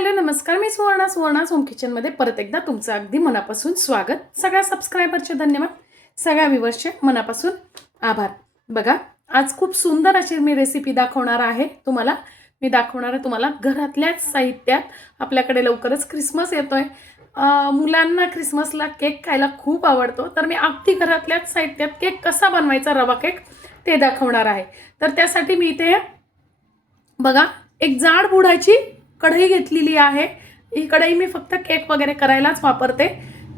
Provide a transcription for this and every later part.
Hello नमस्कार, मी Suvarna home किचनमध्ये परत एकदा तुमचं अगदी मनापासून स्वागत. सगळ्या सबस्क्रायबरचे धन्यवाद, सगळ्या व्ह्यूअर्सचे मनापासून आभार. बघा, आज खूप सुंदर अशी मी रेसिपी दाखवणार आहे तुम्हाला. मी दाखवणार आहे तुम्हाला घरातल्याच साहित्यात. आपल्याकडे लवकरच क्रिसमस येतोय. मुलांना क्रिसमसला केक खायला खूप आवडतो, तर मी अगदी घरातल्याच साहित्यात केक कसा बनवायचा, रवा केक, ते दाखवणार आहे. तर त्यासाठी मी इथे बघा एक जाड बुडाची कढई घेतलेली आहे. ही कढई मी फक्त केक वगैरे करायलाच वापरते.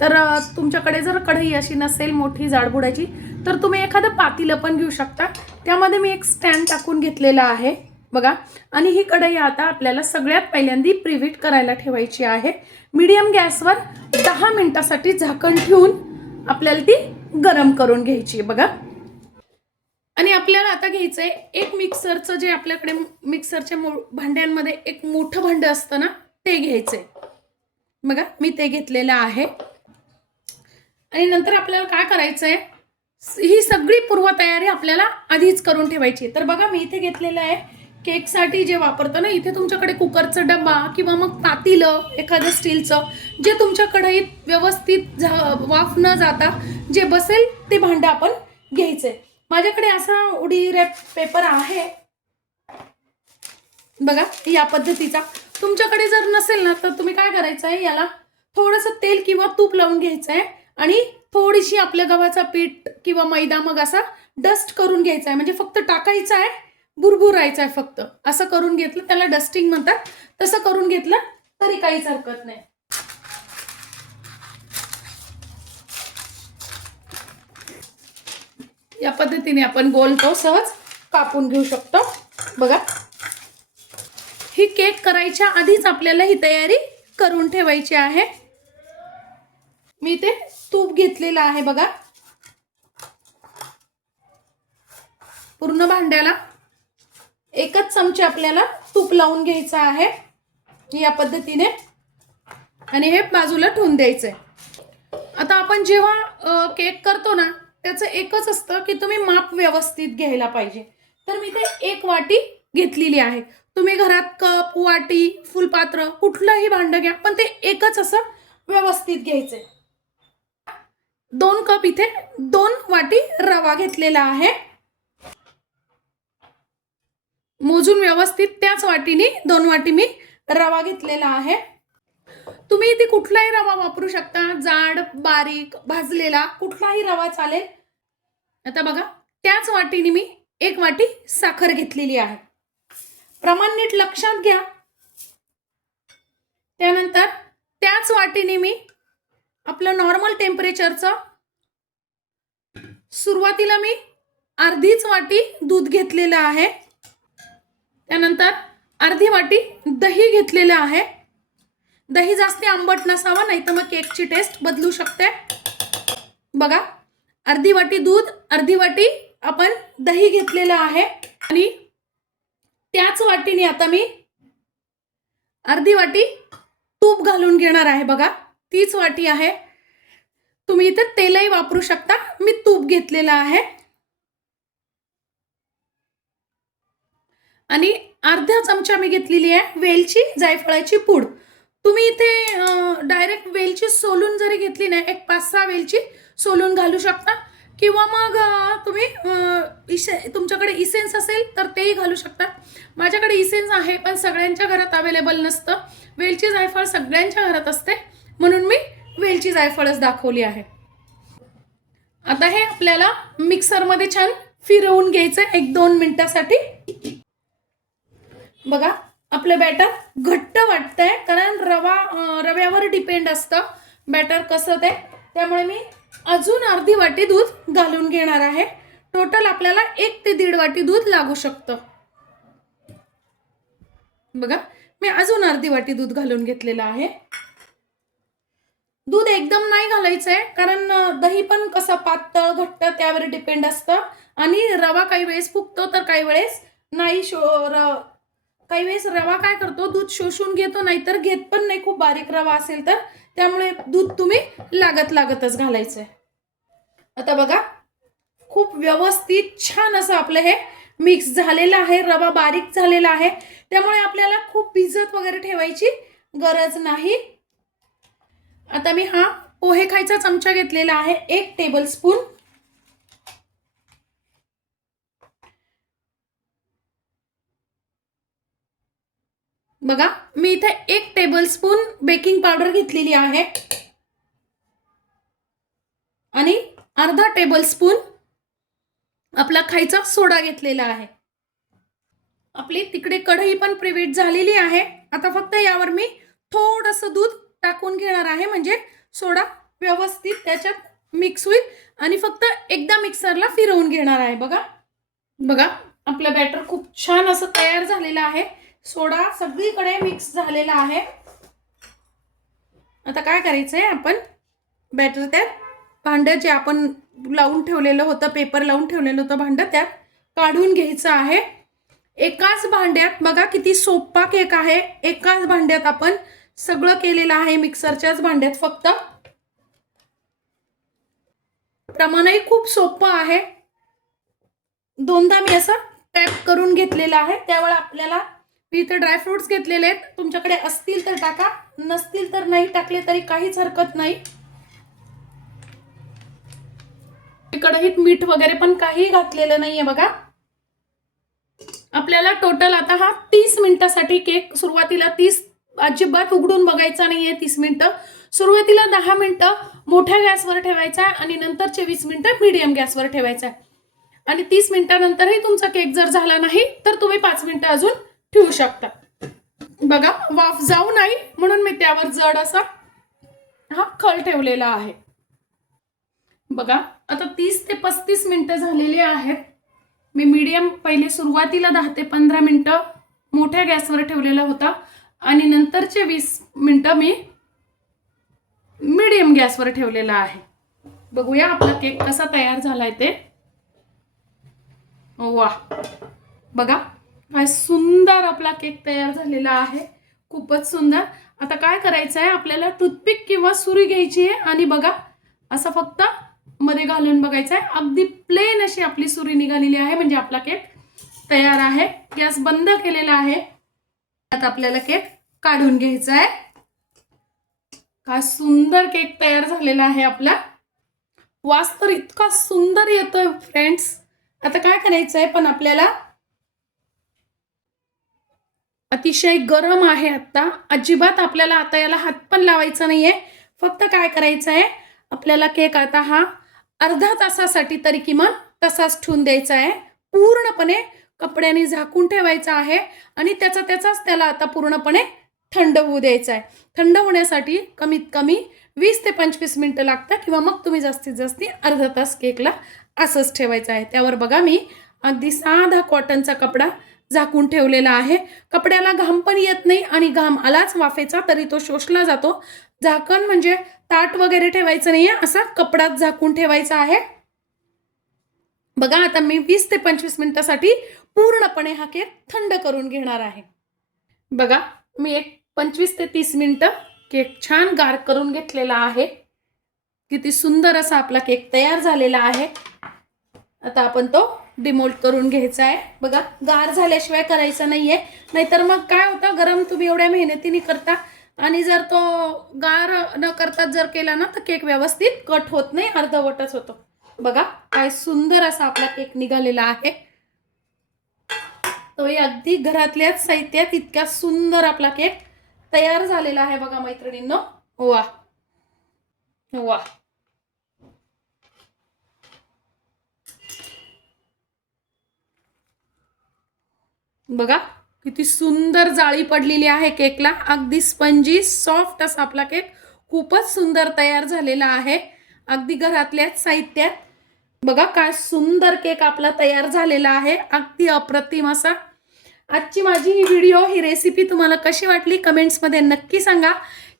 तर तुमच्याकडे जर कढई अशी नसेल मोठी जाडबुडाची, तर तुम्ही एखादं पातेलं पण घेऊ शकता. त्यामध्ये मी एक स्टँड टाकून घेतलेला आहे बघा. आणि ही कढई आता आपल्याला सगळ्यात पहिल्यांदा प्रीहीट करायला ठेवायची आहे. मीडियम गॅसवर 10 मिनिटासाठी झाकण ठेवून आपल्याला ती गरम करून घ्यायची बघा. आणि आपल्याला आता घ्यायचंय एक मिक्सरचं, जे आपल्याकडे मिक्सरच्या भांड्यांमध्ये एक मोठं भांडं असतं ना, ते घ्यायचंय बघा. मी ते घेतलेलं आहे. आणि नंतर आपल्याला काय करायचंय, ही सगळी पूर्वतयारी आपल्याला आधीच करून ठेवायची. तर बघा, मी इथे घेतलेलं आहे केकसाठी जे वापरतो ना, इथे तुमच्याकडे कुकरचा डब्बा किंवा मग पातेलं एखादं स्टीलचं, जे तुमच्या कढईत व्यवस्थित वाफ न जाता जे बसेल ते भांडं आपण घ्यायचंय. माझ्याकडे असा उडी रॅप पेपर आहे बघा, या पद्धतीचा. तुमच्याकडे जर नसेल ना, तर तुम्ही काय करायचं आहे, याला थोडंसं तेल किंवा तूप लावून घ्यायचं आहे आणि थोडीशी आपल्या गव्हाचा पीठ किंवा मैदा मग असा डस्ट करून घ्यायचा आहे. म्हणजे फक्त टाकायचं आहे, बुरबुरायचं आहे फक्त. असं करून घेतलं, त्याला डस्टिंग म्हणतात. तसं करून घेतलं तरी काहीच हरकत नाही. या पद्धतीने आपण गोल तो सहज कापून घेऊ शकतो बघा. ही केक करायच्या आधीच आपल्याला ही तयारी करून ठेवायची आहे. मी ते तूप घेतलेलं आहे बघा. पूर्ण भांड्याला एकच चमचा आपल्याला तूप लावून घ्यायचं आहे या पद्धतीने. आणि हे बाजूला ठेवून द्यायचंय. आता आपण जेव्हा केक करतो ना, त्याचं एकच असतं की तुम्ही माप व्यवस्थित घ्यायला पाहिजे. तर मी ते 1 वाटी घेतलेली आहे. तुम्ही घरात कप, वाटी, फुलपात्र कुठलंही भांडं घ्या, पण ते एकच असं व्यवस्थित घ्यायचंय. 2 कप इथे 2 वाटी रवा घेतलेला आहे. मोजून व्यवस्थित त्याच वाटीने 2 वाटी मी रवा घेतलेला आहे. तुम्ही इथे कुठलाही रवा वापरू शकता, जाड, बारीक, भाजलेला कुठलाही रवा चालेल. आता बघा, त्याच वाटीने मी 1 वाटी साखर घेतलेली आहे. प्रमाण नीट लक्षात घ्या. त्यानंतर त्याच वाटीने मी आपलं नॉर्मल टेम्परेचरचं, सुरुवातीला मी अर्धीच वाटी दूध घेतलेलं आहे. त्यानंतर अर्धी वाटी दही घेतलेलं आहे. दही जास्त आंबट नसावं, नाही तर मग केकची टेस्ट बदलू शकते बघा. अर्धी वाटी दूध, अर्धी वाटी आपण दही घेतलेलं आहे. आणि त्याच वाटीने आता मी अर्धी वाटी तूप घालून घेणार आहे बघा. तीच वाटी आहे. तुम्ही इथे तेलही वापरू शकता, मी तूप घेतलेलं आहे. आणि अर्धा चमचा मी घेतलेली आहे वेलची जायफळाची पूड. तुम्ही इथे डायरेक्ट वेलची सोलून जरी घेतली ना, एक 5-6 वेलची सोलून घालू शकता. किंवा मग तुम्ही तुमच्याकडे इसेन्स असेल तर तेही घालू शकता. माझ्याकडे इसेन्स आहे, पण सगळ्यांच्या घरात अवेलेबल नसतं. वेलची जायफळ सगळ्यांच्या घरात असते, म्हणून मी वेलची जायफळच दाखवली आहे. आता हे आपल्याला मिक्सरमध्ये छान फिरवून घ्यायचं 1-2 मिनिटासाठी बघा. आपलं बॅटर घट्ट वाटतंय, कारण रव्यावर डिपेंड असतं बॅटर कसं ते. त्यामुळे मी अजून अर्धी वाटी दूध घालून घेणार आहे. टोटल आपल्याला 1 ते 1.5 वाटी दूध लागू शकतं बघा. मी अजून अर्धी वाटी दूध घालून घेतलेलं आहे. दूध एकदम नाही घालायचंय, कारण दही पण कसं पातळ घट्ट त्यावर डिपेंड असतं. आणि रवा काही वेळेस फुगतो, तर काही वेळेस नाही. काही वेळेस रवा काय करतो, दूध शोषून घेतो, नाहीतर घेत पण नाही, खूप बारीक रवा असेल तर. त्यामुळे दूध तुम्ही लागतच घालायचंय. आता बघा, खूप व्यवस्थित छान असं आपलं हे मिक्स झालेलं आहे. रवा बारीक झालेला आहे, त्यामुळे आपल्याला खूप भिजत वगैरे ठेवायची गरज नाही. आता मी हा पोहे खायचा चमचा घेतलेला आहे 1 टेबलस्पून. बघा मी इथे 1 टेबलस्पून बेकिंग पावडर घेतलेली आहे आणि अर्धा टेबलस्पून आपला खायचा सोडा घेतलेला आहे. आपली तिकडे कढई पण प्रीहीट झालेली आहे. आता फक्त यावर मी थोडंसं दूध टाकून घेणार आहे, म्हणजे सोडा व्यवस्थित त्याच्यात मिक्स होईल आणि फक्त एकदा मिक्सरला फिरवून घेणार आहे. बघा आपलं बॅटर खूप छान असं तयार झालेलं आहे. सोडा सगळीकडे मिक्स झालेला आहे. आता काय करायचंय, आपण बॅटर त्यात भांडं जे आपण लावून ठेवलेलं होतं, पेपर लावून ठेवलेलं होतं भांडं, त्यात काढून घ्यायचं आहे. एकाच भांड्यात बघा किती सोपा केक आहे. एकाच भांड्यात आपण सगळं केलेलं आहे, मिक्सरच्याच भांड्यात. फक्त प्रमाणही खूप सोपं आहे. दोनदा मी असं टॅप करून घेतलेलं आहे. त्यावेळेला आपल्याला इथे ड्रायफ्रुट्स घेतलेले आहेत. तुमच्याकडे असतील तर टाका, नसतील तर नाही टाकले तरी काहीच हरकत नाही. कढईत मीठ वगैरे पण काही घातलेलं नाहीये. बघा आपल्याला टोटल आता हा 30 मिनिटासाठी केक, सुरुवातीला 30 अजिबात उघडून बघायचा नाहीये. 30 मिनिटं, सुरुवातीला 10 मिनिटं मोठ्या गॅसवर ठेवायचा आणि नंतरचे 20 मिनिटं मीडियम गॅसवर ठेवायचा. आणि 30 मिनिटानंतरही तुमचा केक जर झाला नाही तर तुम्ही 5 मिनिटं अजून ठेवू शकता. बघा वाफ जाऊ नाही म्हणून मी त्यावर जड असा हा खळ ठेवलेला आहे. बघा आता 30 ते 35 मिनिटं झालेली आहेत. मी मीडियम पहिले सुरुवातीला 10 ते 15 मिनिटं मोठ्या गॅसवर ठेवलेला होता आणि नंतरचे 20 मिनिटं मी मीडियम गॅसवर ठेवलेला आहे. बघूया आपला केक कसा तयार झालाय ते. वाह, बघा काय सुंदर आपला केक तयार झालेला आहे, खूपच सुंदर. आता काय करायचं आहे, आपल्याला टूथपिक किंवा सुरी घ्यायची आहे आणि बघा असं फक्त मध्ये घालून बघायचं आहे. अगदी प्लेन अशी आपली सुरी निघालेली आहे, म्हणजे आपला केक तयार आहे. गॅस बंद केलेला आहे. आता आपल्याला केक काढून घ्यायचा आहे. काय सुंदर केक तयार झालेला आहे आपला. वास तर इतका सुंदर येतोय फ्रेंड्स. आता काय करायचं आहे, पण आपल्याला अतिशय गरम आहे आता. अजिबात आपल्याला आता याला हात पण लावायचा नाहीये. फक्त काय करायचं आहे, आपल्याला केक आता हा अर्धा तासासाठी तरी किमान तसाच ठेवून द्यायचा आहे. पूर्णपणे कपड्याने झाकून ठेवायचा आहे आणि त्याचाच त्याला आता पूर्णपणे थंड होऊ द्यायचा आहे. थंड होण्यासाठी कमीत कमी 20 ते 25 मिनिटं लागतात, किंवा मग तुम्ही जास्तीत जास्त अर्धा तास केकला असंच ठेवायचं आहे. त्यावर बघा मी अगदी साधा कॉटनचा कपडा झाकून ठेवलेला आहे. कपड्याला घाम पण येत नाही आणि घाम आलाच वाफेचा तरी तो शोषला जातो. झाकण म्हणजे ताट वगैरे ठेवायचं नाहीये, असा कपडाच झाकून ठेवायचा आहे. बघा आता मी 20 ते 25 मिनिटासाठी पूर्णपणे हा केक थंड करून घेणार आहे. बघा मी एक 25 ते 30 मिनिटं केक छान गार करून घेतलेला आहे. किती सुंदर असा आपला केक तयार झालेला आहे. आता आपण तो डिमोल्ड करून घ्यायचा आहे. बघा गार झाल्याशिवाय करायचं नाहीये, नाहीतर मग काय होतं, गरम तुम्ही एवढ्या मेहनतीने करता आणि जर तो गार न करता जर केला ना तर केक व्यवस्थित कट होत नाही, अर्धवटच होतो. बघा काय सुंदर असा आपला केक निघालेला आहे. तो अगदी घरातल्याच साहित्यात इतक्या सुंदर आपला केक तयार झालेला आहे. बघा मैत्रिणींनो, वा वा, बघा किती सुंदर जाळी पडलेली आहे केकला. अगदी स्पंजी सॉफ्ट असा आपला केक खूपच सुंदर तयार झालेला आहे, अगदी घरातल्याच साहित्यात. बघा काय सुंदर केक आपला तयार झालेला आहे, अगदी अप्रतिम असा. आजची माझी ही व्हिडिओ, ही रेसिपी तुम्हाला कशी वाटली कमेंट्समध्ये नक्की सांगा.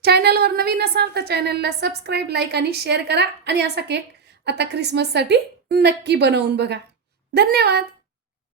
चॅनलवर नवीन असाल तर चॅनलला सबस्क्राईब, लाईक आणि शेअर करा. आणि असा केक आता ख्रिसमससाठी नक्की बनवून बघा. धन्यवाद.